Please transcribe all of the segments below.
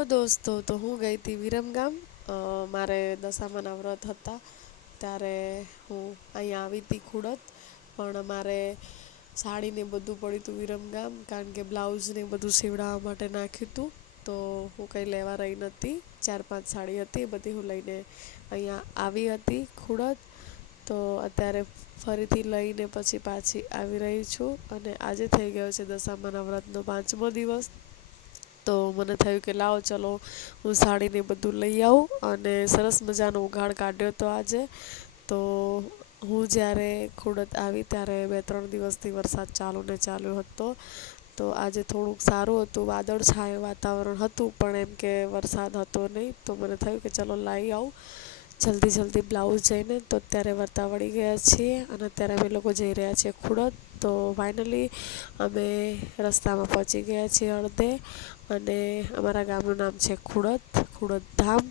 Hello દોસ્તો, તો હું ગઈ હતી વિરમગામ. મારે દશામાના વ્રત હતા ત્યારે હું અહીંયા આવી હતી ખુડત. પણ મારે સાડીને બધું પડ્યું હતું વિરમગામ, કારણ કે બ્લાઉઝને બધું સીવડાવવા માટે નાખ્યું હતું. તો હું કંઈ લેવા રહી નહોતી. 4-5 સાડી હતી, બધી હું લઈને અહીંયા આવી હતી ખુડત. તો અત્યારે ફરીથી લઈને પછી પાછી આવી રહી છું. અને આજે થઈ ગયો છે દશામાના વ્રતનો 5મો દિવસ. તો મને થયું કે લાવો ચલો હું સાડીને બધું લઈ આવું. અને સરસ મજાનો ઉઘાડ કાઢ્યો હતો આજે. તો હું જ્યારે ખુડત આવી ત્યારે 2-3 દિવસથી વરસાદ ચાલુ હતો. તો આજે થોડુંક સારું હતું, વાદળછાયું વાતાવરણ હતું, પણ એમ કે વરસાદ હતો નહીં. તો મને થયું કે ચલો લાવી આવું જલ્દી બ્લાઉઝ જઈને. તો અત્યારે વર્તા વળી ગયા છીએ અને અત્યારે અમે લોકો જઈ રહ્યા છીએ ખુડત. તો ફાઇનલી અમે રસ્તામાં પહોંચી ગયા છીએ અડધે. અને અમારા ગામનું નામ છે ખુડત ધામ.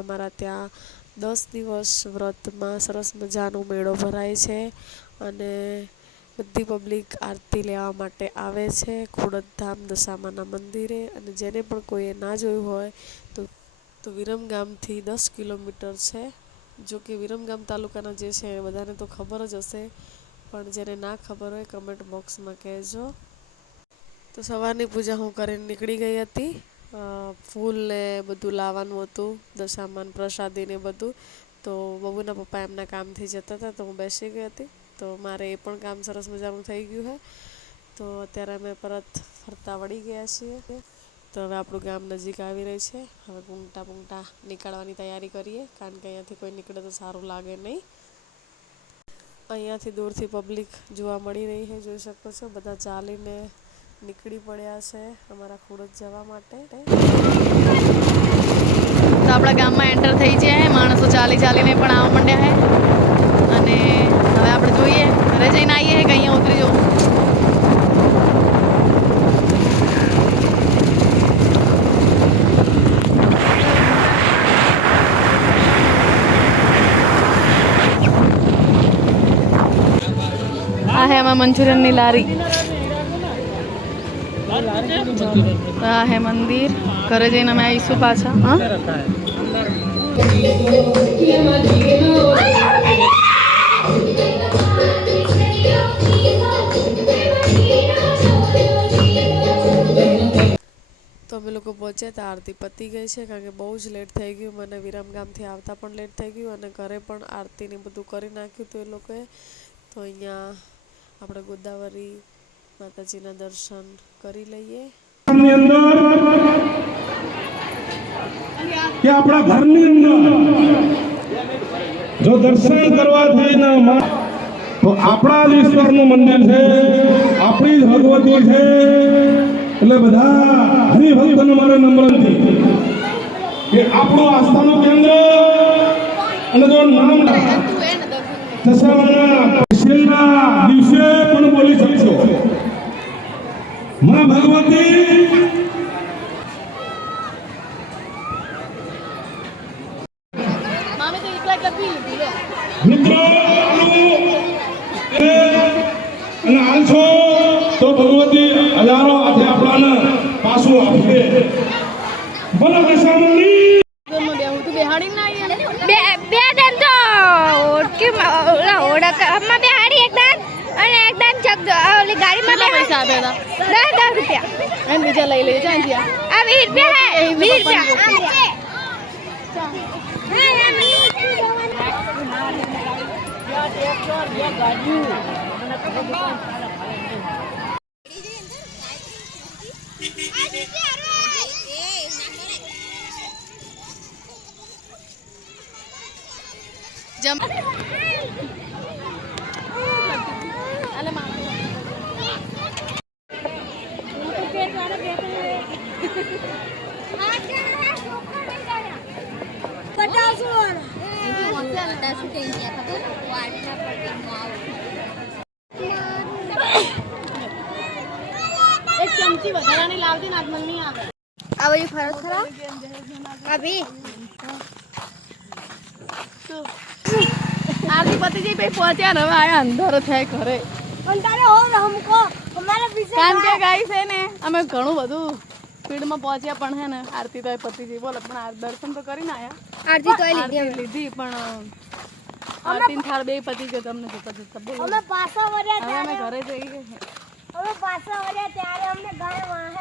અમારા ત્યાં 10 દિવસ વ્રતમાં સરસ મજાનો મેળો ભરાય છે. અને બધી પબ્લિક આરતી લેવા માટે આવે છે ખુડત ધામ દશામાના મંદિરે. અને જેને પણ કોઈએ ના જોયું હોય તો વિરમગામથી 10 કિલોમીટર છે. જો કે વિરમગામ તાલુકાના જે છે એ બધાને તો ખબર જ હશે, પણ જેને ના ખબર હોય કમેન્ટ બોક્સમાં કહેજો. તો સવારની પૂજા હું કરીને નીકળી ગઈ હતી. ફૂલ ને બધું લાવવાનું હતું, દશામાન પ્રસાદી ને બધું. તો બબુના પપ્પા એમના કામથી જતા હતા તો હું બેસી ગઈ હતી. તો મારે એ પણ કામ સરસ મજાનું થઈ ગયું છે. તો અત્યારે અમે પરત ફરતા વળી ગયા છીએ. તો હવે આપણું ગામ નજીક આવી રહી છે. હવે પૂંગટા નીકાળવાની તૈયારી કરીએ, કારણ કે અહીંયાથી કોઈ નીકળે તો સારું લાગે નહીં. અહીંયાથી દૂરથી પબ્લિક જોવા મળી રહી છે, જોઈ શકો છો. બધા ચાલીને નીકળી પડ્યા છે અમારા ખુડત જવા માટે. તો આપણા ગામમાં એન્ટર થઈ જાય, માણસો ચાલીને પણ આવવા માંડ્યા છે. અને હવે આપણે જોઈએ ઘરે જઈને આવીએ કે અહીંયા ઉતરી જવું. આ હે અમારા મંચુરિયનની લારી. આ હે મંદિર. ઘરે જઈને અમે આવીશું પાછા. હા, તો અમે લોકો પહોંચ્યા તો આરતી પતી ગઈ છે, કારણ કે બહુ જ લેટ થઈ ગયું. મને વિરમગામથી આવતા પણ લેટ થઈ ગયું અને ઘરે પણ આરતીને બધું કરી નાખ્યું હતું એ લોકોએ. તો અહીંયા આપણે ગોદાવરી માતાજીના દર્શન કરી લઈએ. કે આપણા ઘરની અંદર જો દર્શન કરવા થઈને તો આપણા જ ઈશ્વરનું મંદિર છે, આપણી જ ભગવતી છે. એટલે બધા હરિભક્તોને મારે નમ્રથી કે આપણું આસ્થાનું કેન્દ્ર અને જો નામ દશામાના છેલ્લા દિવસે પણ બોલી શકશો માં ભગવતી. મિત્રો અને આલશો તો ભગવતી હજારો હાથે આપણાને પાછું આપશે. બોલો દશામાની બેહાડી એકદમ અને એકદમ ઓલી ગાડીમાં પૈસા આપ્યા હતા? 10 રૂપિયા. અને બીજા લઈ લેજો. આ 20 રૂપિયા. એક ચમચી વધારાની લાવતી ને આગમન નહીં આવે. આ બધી ફરક ખરા અભી આરતી પતિ જઈ પછી પહોંચ્યા ને હવે આયા અંધારો થાય ઘરે. અંધારે હો हमको हमारे पीछे કારણ કે ગાઈસ છે ને અમે ઘણું બધું સ્પીડમાં પહોંચ્યા પણ હે ને આરતી તો પતી ગઈ બોલે પણ દર્શન તો કરીને આયા આરતી તો આરતી લીધી પણ આરતી ને થાળ બે પતી ગયો તમને જોતા જોતા બોલો અમે પાછા વળ્યા હવે અમે ઘરે જઈએ અમે પાછા વળ્યા ત્યારે અમને ગાય વાહે